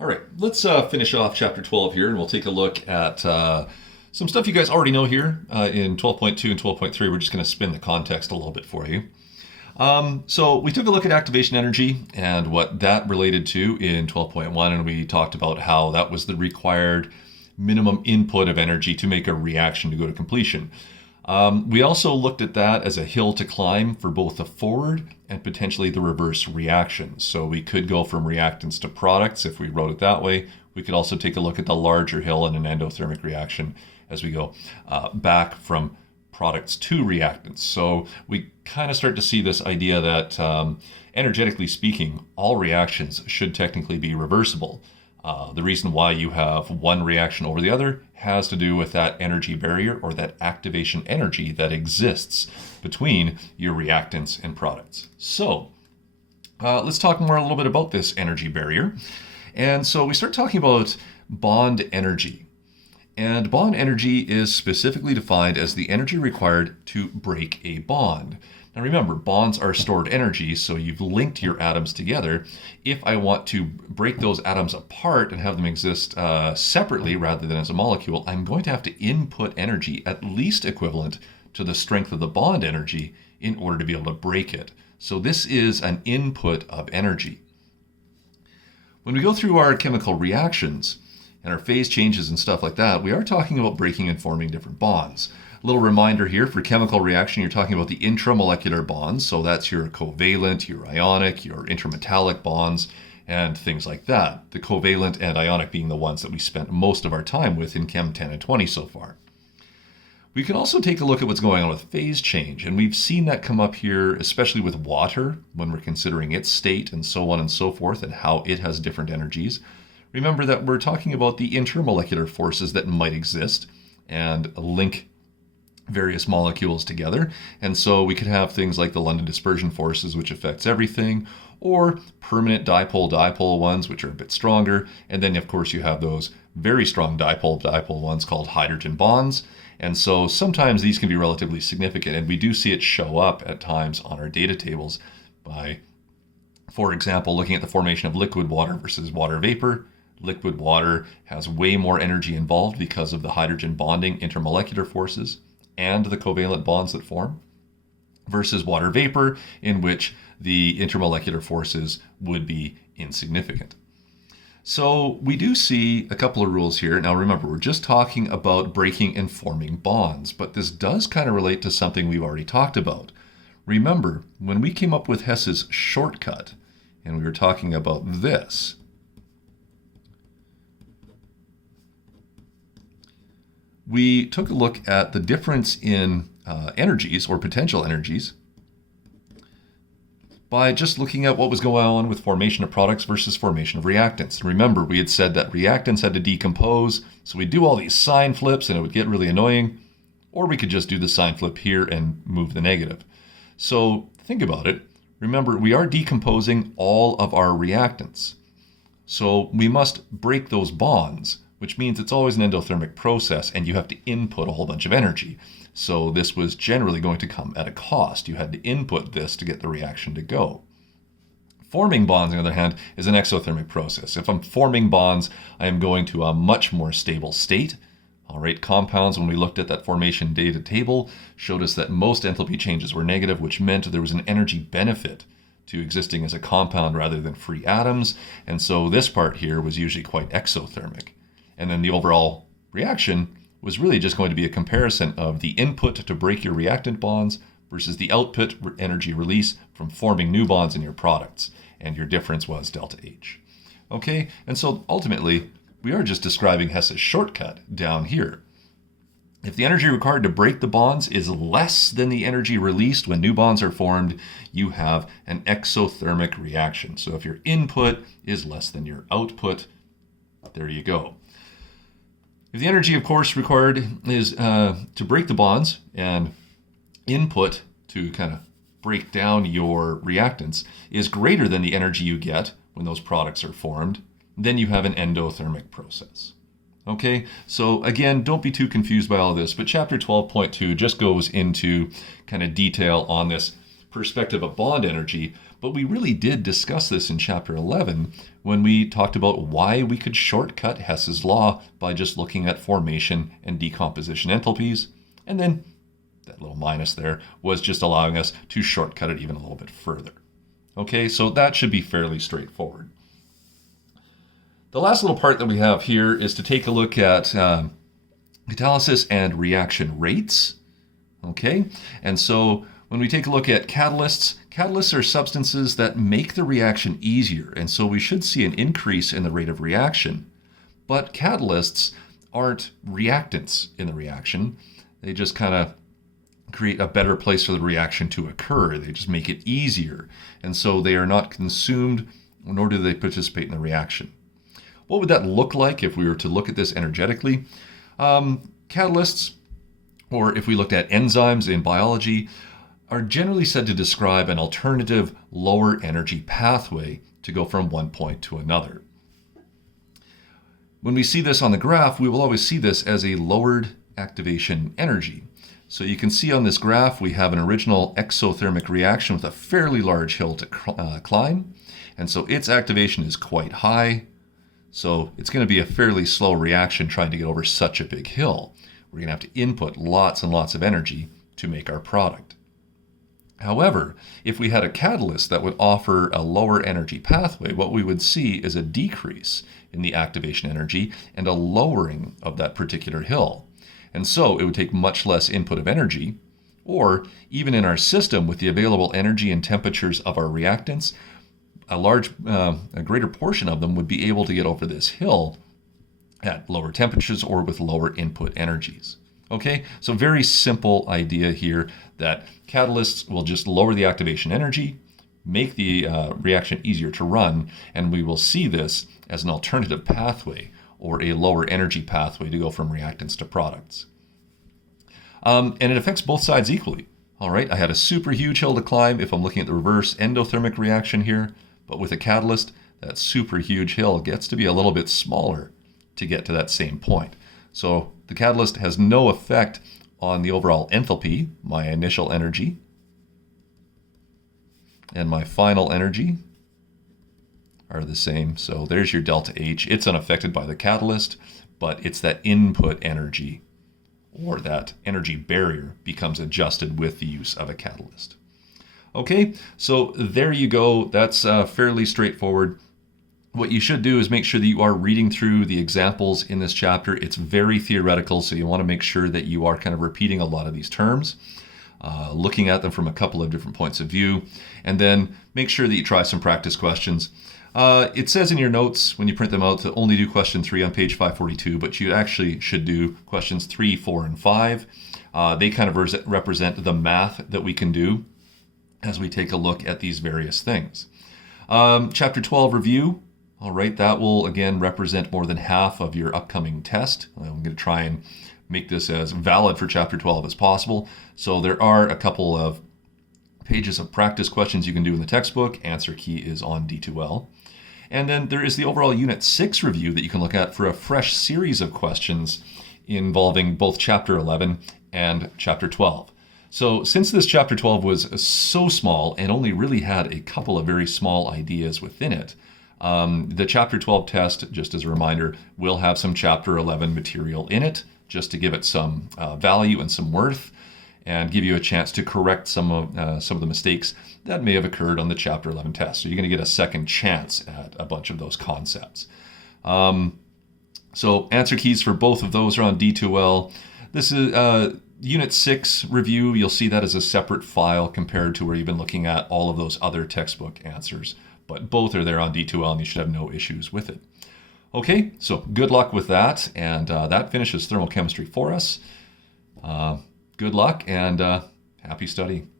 All right, let's finish off chapter 12 here, and we'll take a look at some stuff you guys already know here in 12.2 and 12.3. We're just going to spin the context a little bit for you. So we took a look at activation energy and what that related to in 12.1, and we talked about how that was the required minimum input of energy to make a reaction to go to completion. We also looked at that as a hill to climb for both the forward and potentially the reverse reaction. So we could go from reactants to products if we wrote it that way. We could also take a look at the larger hill in an endothermic reaction as we go back from products to reactants. So we kind of start to see this idea that energetically speaking, all reactions should technically be reversible. The reason why you have one reaction over the other has to do with that energy barrier or that activation energy that exists between your reactants and products. So let's talk more a little bit about this energy barrier. And so we start talking about bond energy. And bond energy is specifically defined as the energy required to break a bond. Now remember, bonds are stored energy, so you've linked your atoms together. If I want to break those atoms apart and have them exist separately rather than as a molecule, I'm going to have to input energy at least equivalent to the strength of the bond energy in order to be able to break it. So this is an input of energy. When we go through our chemical reactions and our phase changes and stuff like that, we are talking about breaking and forming different bonds. A little reminder here, for chemical reaction, you're talking about the intramolecular bonds. So that's your covalent, your ionic, your intermetallic bonds, and things like that. The covalent and ionic being the ones that we spent most of our time with in Chem 10 and 20 so far. We can also take a look at what's going on with phase change, and we've seen that come up here, especially with water, when we're considering its state and so on and so forth, and how it has different energies. Remember that we're talking about the intermolecular forces that might exist and link various molecules together. And so we could have things like the London dispersion forces, which affects everything, or permanent dipole-dipole ones, which are a bit stronger. And then, of course, you have those very strong dipole-dipole ones called hydrogen bonds. And so sometimes these can be relatively significant, and we do see it show up at times on our data tables by, for example, looking at the formation of liquid water versus water vapor. Liquid water has way more energy involved because of the hydrogen bonding intermolecular forces and the covalent bonds that form, versus water vapor, in which the intermolecular forces would be insignificant. So we do see a couple of rules here. Now remember, we're just talking about breaking and forming bonds, but this does kind of relate to something we've already talked about. Remember, when we came up with Hess's shortcut, and we were talking about this, we took a look at the difference in energies or potential energies by just looking at what was going on with formation of products versus formation of reactants. Remember, we had said that reactants had to decompose, so we'd do all these sign flips and it would get really annoying, or we could just do the sign flip here and move the negative. So think about it. Remember, we are decomposing all of our reactants. So we must break those bonds, which means it's always an endothermic process and you have to input a whole bunch of energy. So this was generally going to come at a cost. You had to input this to get the reaction to go. Forming bonds, on the other hand, is an exothermic process. If I'm forming bonds, I am going to a much more stable state. All right, compounds, when we looked at that formation data table, showed us that most enthalpy changes were negative, which meant there was an energy benefit to existing as a compound rather than free atoms. And so this part here was usually quite exothermic. And then the overall reaction was really just going to be a comparison of the input to break your reactant bonds versus the output energy release from forming new bonds in your products. And your difference was delta H. Okay, and so ultimately, we are just describing Hess's shortcut down here. If the energy required to break the bonds is less than the energy released when new bonds are formed, you have an exothermic reaction. So if your input is less than your output, there you go. If the energy, of course, required is to break the bonds and input to kind of break down your reactants is greater than the energy you get when those products are formed, then you have an endothermic process. Okay, so again, don't be too confused by all of this, but chapter 12.2 just goes into kind of detail on this perspective of bond energy, But we really did discuss this in chapter 11 when we talked about why we could shortcut Hess's law by just looking at formation and decomposition enthalpies. And then that little minus there was just allowing us to shortcut it even a little bit further. Okay, so that should be fairly straightforward. The last little part that we have here is to take a look at catalysis and reaction rates. Okay, and so when we take a look at catalysts are substances that make the reaction easier, and so we should see an increase in the rate of reaction. But catalysts aren't reactants in the reaction. They just kind of create a better place for the reaction to occur. They just make it easier, and so they are not consumed, nor do they participate in the reaction. What would that look like if we were to look at this energetically? Catalysts, or if we looked at enzymes in biology, are generally said to describe an alternative lower energy pathway to go from one point to another. When we see this on the graph, we will always see this as a lowered activation energy. So you can see on this graph, we have an original exothermic reaction with a fairly large hill to climb. And so its activation is quite high. So it's going to be a fairly slow reaction trying to get over such a big hill. We're going to have to input lots and lots of energy to make our product. However, if we had a catalyst that would offer a lower energy pathway, what we would see is a decrease in the activation energy and a lowering of that particular hill. And so it would take much less input of energy, or even in our system with the available energy and temperatures of our reactants, a greater portion of them would be able to get over this hill at lower temperatures or with lower input energies. Okay, so very simple idea here that catalysts will just lower the activation energy, make the reaction easier to run, and we will see this as an alternative pathway or a lower energy pathway to go from reactants to products. And it affects both sides equally. All right, I had a super huge hill to climb if I'm looking at the reverse endothermic reaction here, but with a catalyst, that super huge hill gets to be a little bit smaller to get to that same point. So the catalyst has no effect on the overall enthalpy, my initial energy, and my final energy are the same. So there's your delta H. It's unaffected by the catalyst, but it's that input energy or that energy barrier becomes adjusted with the use of a catalyst. Okay, so there you go. That's fairly straightforward. What you should do is make sure that you are reading through the examples in this chapter. It's very theoretical, so you want to make sure that you are kind of repeating a lot of these terms, looking at them from a couple of different points of view, and then make sure that you try some practice questions. It says in your notes when you print them out to only do question 3 on page 542, but you actually should do questions 3, 4, and 5. They kind of represent the math that we can do as we take a look at these various things. Chapter 12 review. All right, that will again represent more than half of your upcoming test. I'm going to try and make this as valid for chapter 12 as possible. So there are a couple of pages of practice questions you can do in the textbook. Answer key is on D2L. And then there is the overall Unit 6 review that you can look at for a fresh series of questions involving both chapter 11 and chapter 12. So since this chapter 12 was so small and only really had a couple of very small ideas within it, the chapter 12 test, just as a reminder, will have some chapter 11 material in it, just to give it some value and some worth, and give you a chance to correct some of the mistakes that may have occurred on the chapter 11 test. So you're going to get a second chance at a bunch of those concepts. So answer keys for both of those are on D2L. This is Unit 6 review. You'll see that as a separate file compared to where you've been looking at all of those other textbook answers. But both are there on D2L and you should have no issues with it. Okay, so good luck with that. And that finishes thermal chemistry for us. Good luck and happy studying.